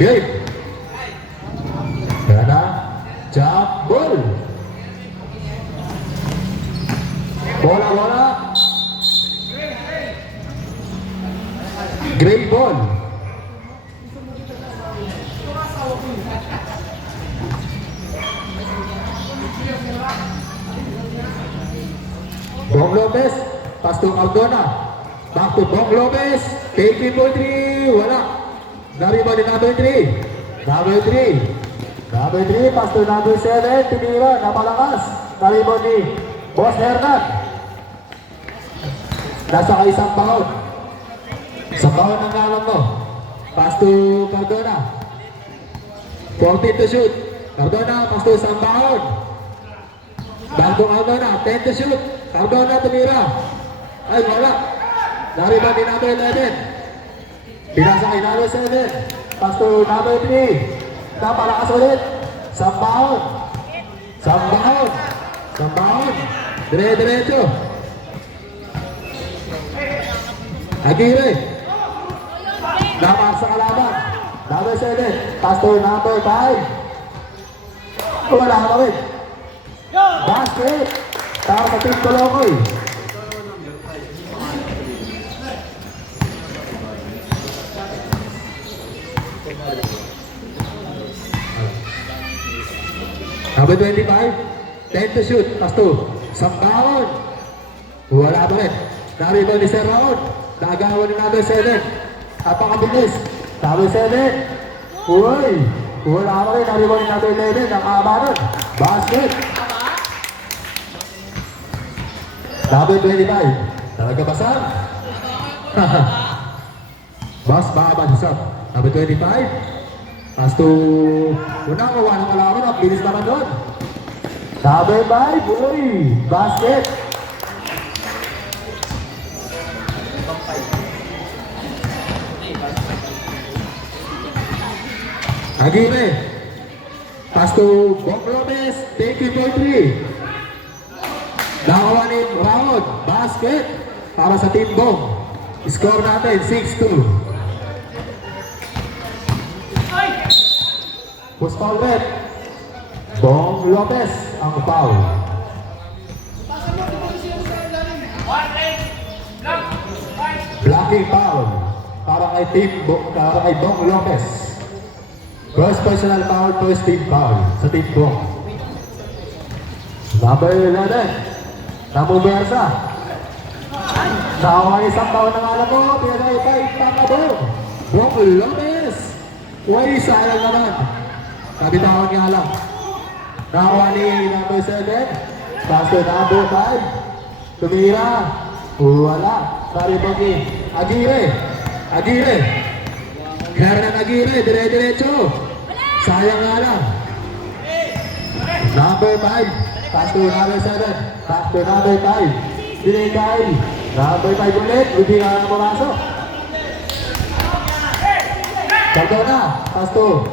Game. Kaya na. Jump ball. Bola. Green ball. Bong Lopez, pass to Cardona. Back to Bong Lopez. Take it for 3. Wala. Nariba din number 3. Number 3, pass to number 7. Tumira, napalakas. Nariba ni Boss Hernan. Nasa ka isang baon. Sa baon ng alam mo. Pass to Cardona. 14 to shoot. Cardona, pass to isang baon. Back to Cardona, 10 to shoot. Cardona tumira. Ay, wala. Nariba ni number 11. Pinasa kay number 7. Pass to number 3. Napalakas ulit. Sambaon. Dire-diretso. Aguirre. Dapat sa kalaban. Number 7. Pass to number 5. Wala ka rin. Basket. Para sa Team Colocoy. Number 25, 10 to shoot, pass to Sambaon. Wala pa rin. Narito ni Sir Raon. Nagawa ni number 7. Apakabilis. Number 7. Uy! Wala pa rin. Narito ni number 11. Nakakabaran. Basket. Number 25. Talaga basar. Bas, baka ba sisap. Number 25. Pass to unang kawan ng kalaban. Ang bilis naman doon. Number 5. Uy! Basket. Aguirre. Pass to Bong Lopez. Take it for 3. Nakawan ni Raon. Basket. Para sa Team Bong. Score natin 6-2. Push foul red. Bong Lopez ang foul. Blocking foul para kay Bong Lopez. First personal foul, first team foul sa Team Bong. Number 11. Namu Bersa. Nakawa isang taon ng alam mo. Pinagay kay Bong. Bong Lopez. Uy, sayang naman. Kabitawan nga lang. Nakawa ni number 7. Pass to number 5. Tumira. Wala. Naribang ni Aguirre. Hernan Aguirre. Dire-diretso. Sayang nga lang. Number 5. Pass to number 7. Pass to number 5. Binigay. Number 5 ulit. Hindi nga lang pumasok. Cardona. Pass to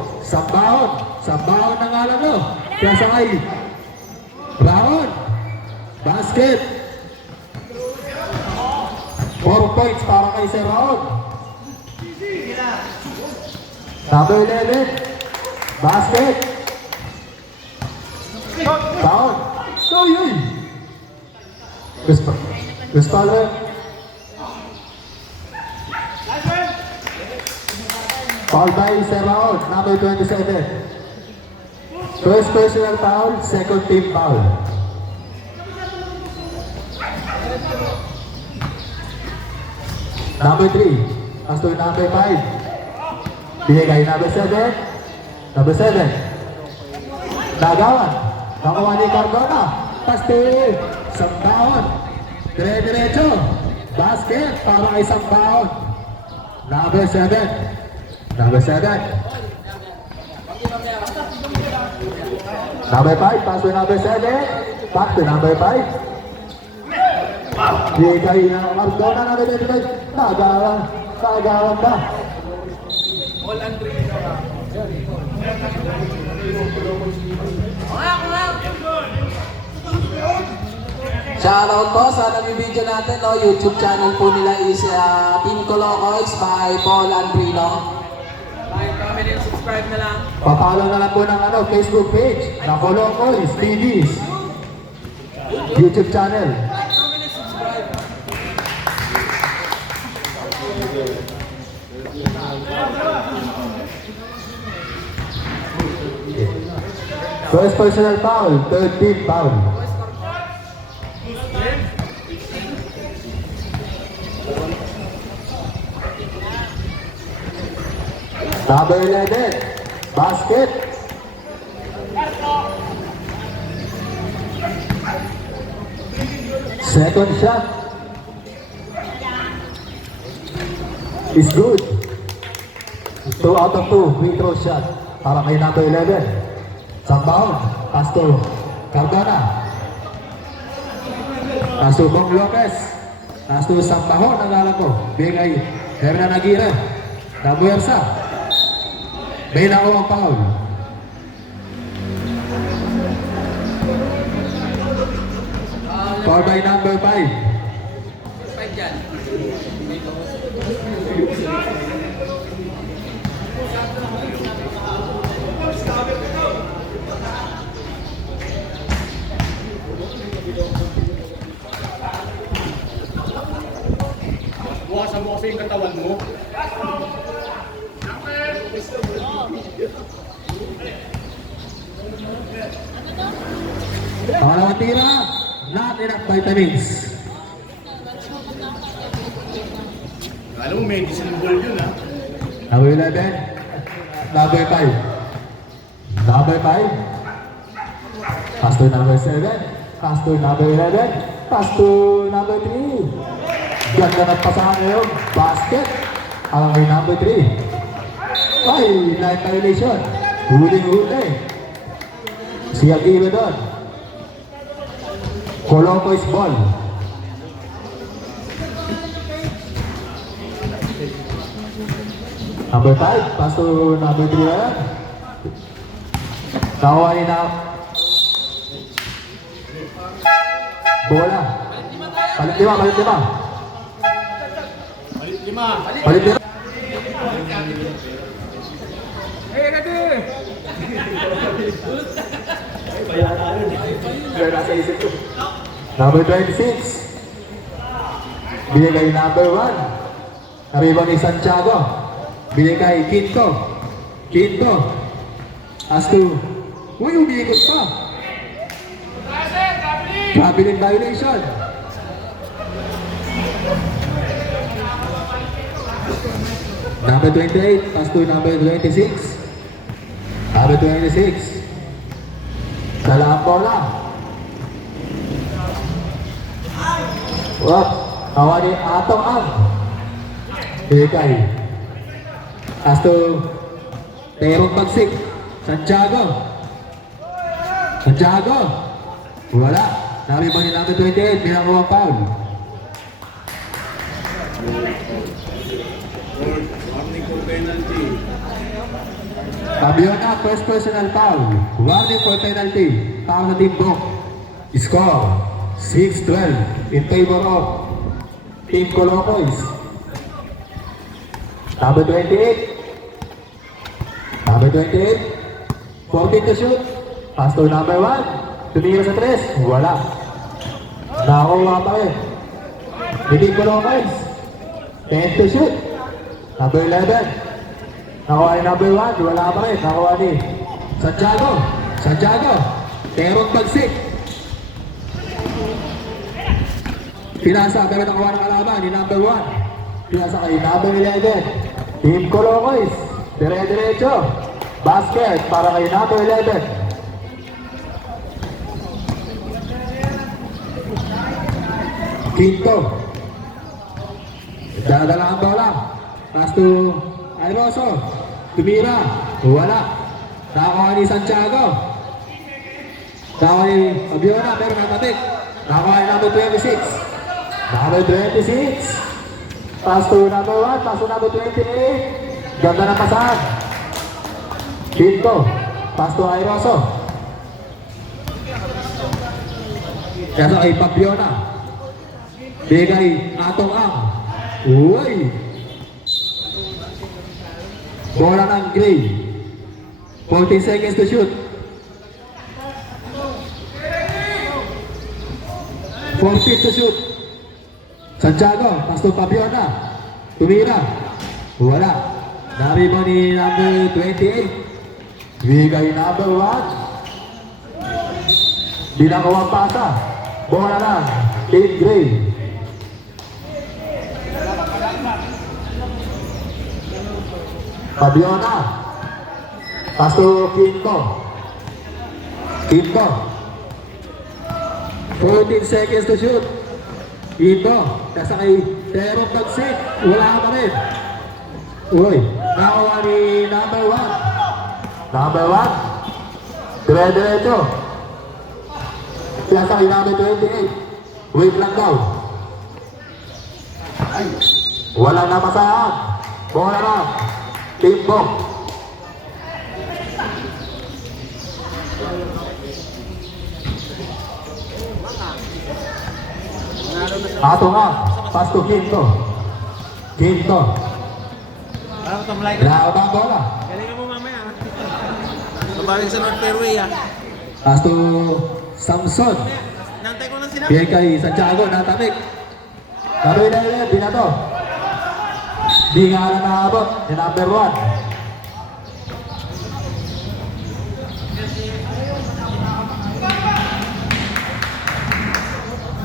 Sambaon ng alam mo. Kaya sakay. Raon. Basket. 4 points para kay Sir Raon. Number 11. Basket. Raon. Uy. Gusto. Foul by Sir Raon, number 27. First personal foul, second team foul. Number 3, pass to number 5. Binigay number 7. Number 7. Nagawan. Nakawa ni Cardona. Pass to Sambaon. Dire-diretso. Basket para kay Sambaon. Number 7. Number 7. Number 5, pass to number 7. Back to number 5. Bigay na Cardona, number 25. Nagawan ba? Shoutout po sa nabibideo natin, no? YouTube channel po nila is Team Colocoy by Paul Andrino. Subscribe na lang. Papalo na lang po ng Facebook page na Colocos TV's YouTube channel. First personal foul, third team foul. Number 11, basket. Second shot is good. 2 out of 2 free throw shot para kay number 11. Sambaon, pass to Cardona. Pass to Bong Lopez. Pass to Sambaon, nagala ko. Bigay Hernan Aguirre. Tabuersa. May nakuha ang foul. Foul by number 5. 5 dyan. Bukasan mo kasi yung katawan mo. Pangalawang tira, not enough vitamins. Alam mo, medicine ball yun ha. Number 11, number 5. Number 5. Pass to number 7. Pass to number 11. Pass to number 3. Ganda ng pasahan ngayon. Basket. Ang kay number 3. Ay, line violation. Huli-huli. Si Aguirre doon. Colocos ball. Number 5, pass to number 3 yan. Nakuha ni na bola. Palit lima. Palit lima. Palit lima. Eh, ready! Number 26. Binigay number 1. Arriba ni Santiago. Binigay Quinto. Quinto. As to, uy, umiikot pa. Traveling violation. Number 28, pass to number 26. Number 26. Dalang bola. Wap, kawani atong ang. Bigay. Pass to Terong Pagsik. Santiago. Santiago. Wala. Nabi mo ni number 28, binakuha ang foul. Warning for penalty. Fabiona, first personal foul. Warning for penalty. Para sa Team Bok. Score 6-12 in favor of Team Colocos. Number 28. Number 28. 14 to shoot. Pass to number 1. Tumira sa 3. Wala. Nakuha pa rin. Team Colocos. 10 to shoot. Number 11. Nakuha ni number 1, wala pa rin. Nakuha ni Santiago. Santiago. Terong Pagsik. Pinasa, pero nakuha ng kalaban ni number 1. Pinasa kay number 11. Team Colocos. Dire-diretso. Basket para kay number 11. Quinto. Dadala ang bola. Pass to Airoso. Tumira. Wala. Nakuha ni Santiago. Nakuha ni Fabiona, pero natatik. Nakuha ni number 26. Number 26. Pass to number 1. Pass to number 28. Ganda ng pasahan. Quinto. Pass to Airoso. Kaya sa kay Fabiona. Bigay atong ang. Uy! Bola ng Gray. 14 seconds to shoot. 14 to shoot. Santiago, pass to Fabiona. Tumira. Wala. Naribo ni number 28. Bigay number 1. Binakawang pasa. Bola ng Team Gray. Fabiona. Pass to Quinto. Quinto. 14 seconds to shoot. Quinto. Nasa kay Terong Bagsik. Wala pa rin. Uy. Nakawa ni number 1. Number 1. Dire-diretso. Nasa kay number 28. Wait lang daw. Walang namasaan. Bola na. Team Bong. Ato nga. Pass to Quinto. Quinto. Parang tamlay ka. Grabe ang bola. Galingan mo mamaya. Babalik sa North Fairway ah. Pass to Samson. Nantay ko lang sinabi. Bigay kay Santiago. Natamik. Naroy na yun. Di na to. Di nga na naabot. Yung number 1.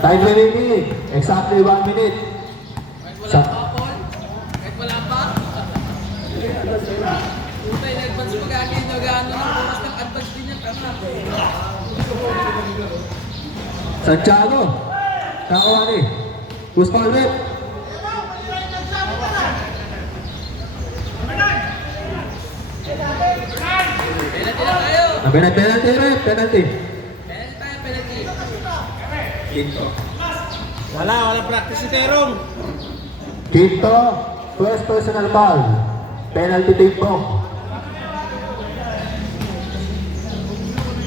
Time remaining. Exactly 1 minute. Sa Kahit wala pa. Utay, nag-advance mo gagawin. Nag-ano ng oras ng advance din yan. Santiago. Nakakuha ni. Who's foul rep? Penalty na tayo. Penalty rep. Penalty. Penalty tayo, penalty. Quinto. Walang practice si Terong. Quinto. First personal foul. Penalty Team Bong.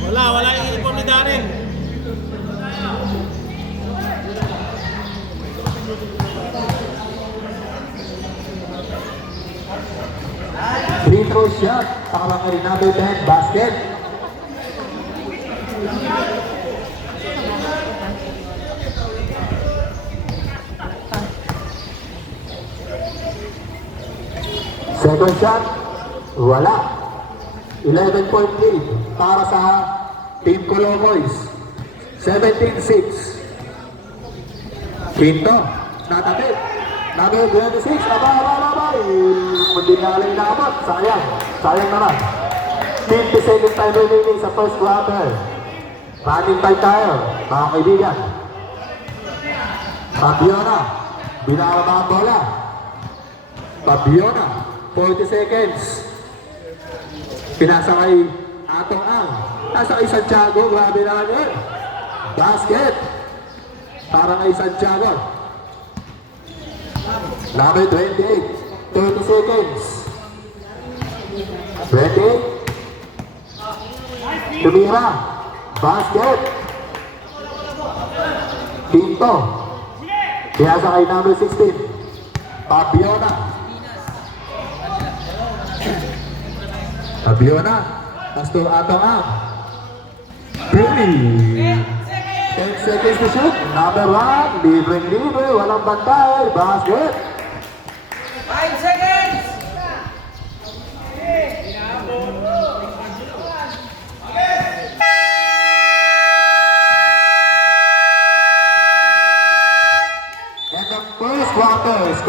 Wala yung uniform ni Darren. Free throw shot. Para kay number 10. Basket. Second shot. Wala. 11-point lead para sa Team Colocoys. 17-6. Quinto. Natapit. Number 26. Aba. Hindi nga lang inaabot. Sayang. Sayang naman. 50 seconds time remaining sa first quarter. Running time tayo, mga kaibigan. Fabiona. Binawaba ang bola. Fabiona. 40 seconds. Pinasa kay Atong Ang. Nasa kay Santiago. Grabe na yun. Basket. Para kay Santiago. Number 28. 30 seconds. 20. Tumira. Basket. Quinto. Pinasa kay number 16. Fabiona. Fabiona. Pasto Atong Ang. Billy. 10 seconds to shoot. Number 1. Libre. Walang bantay. Basket. 5 seconds! And the first quarter.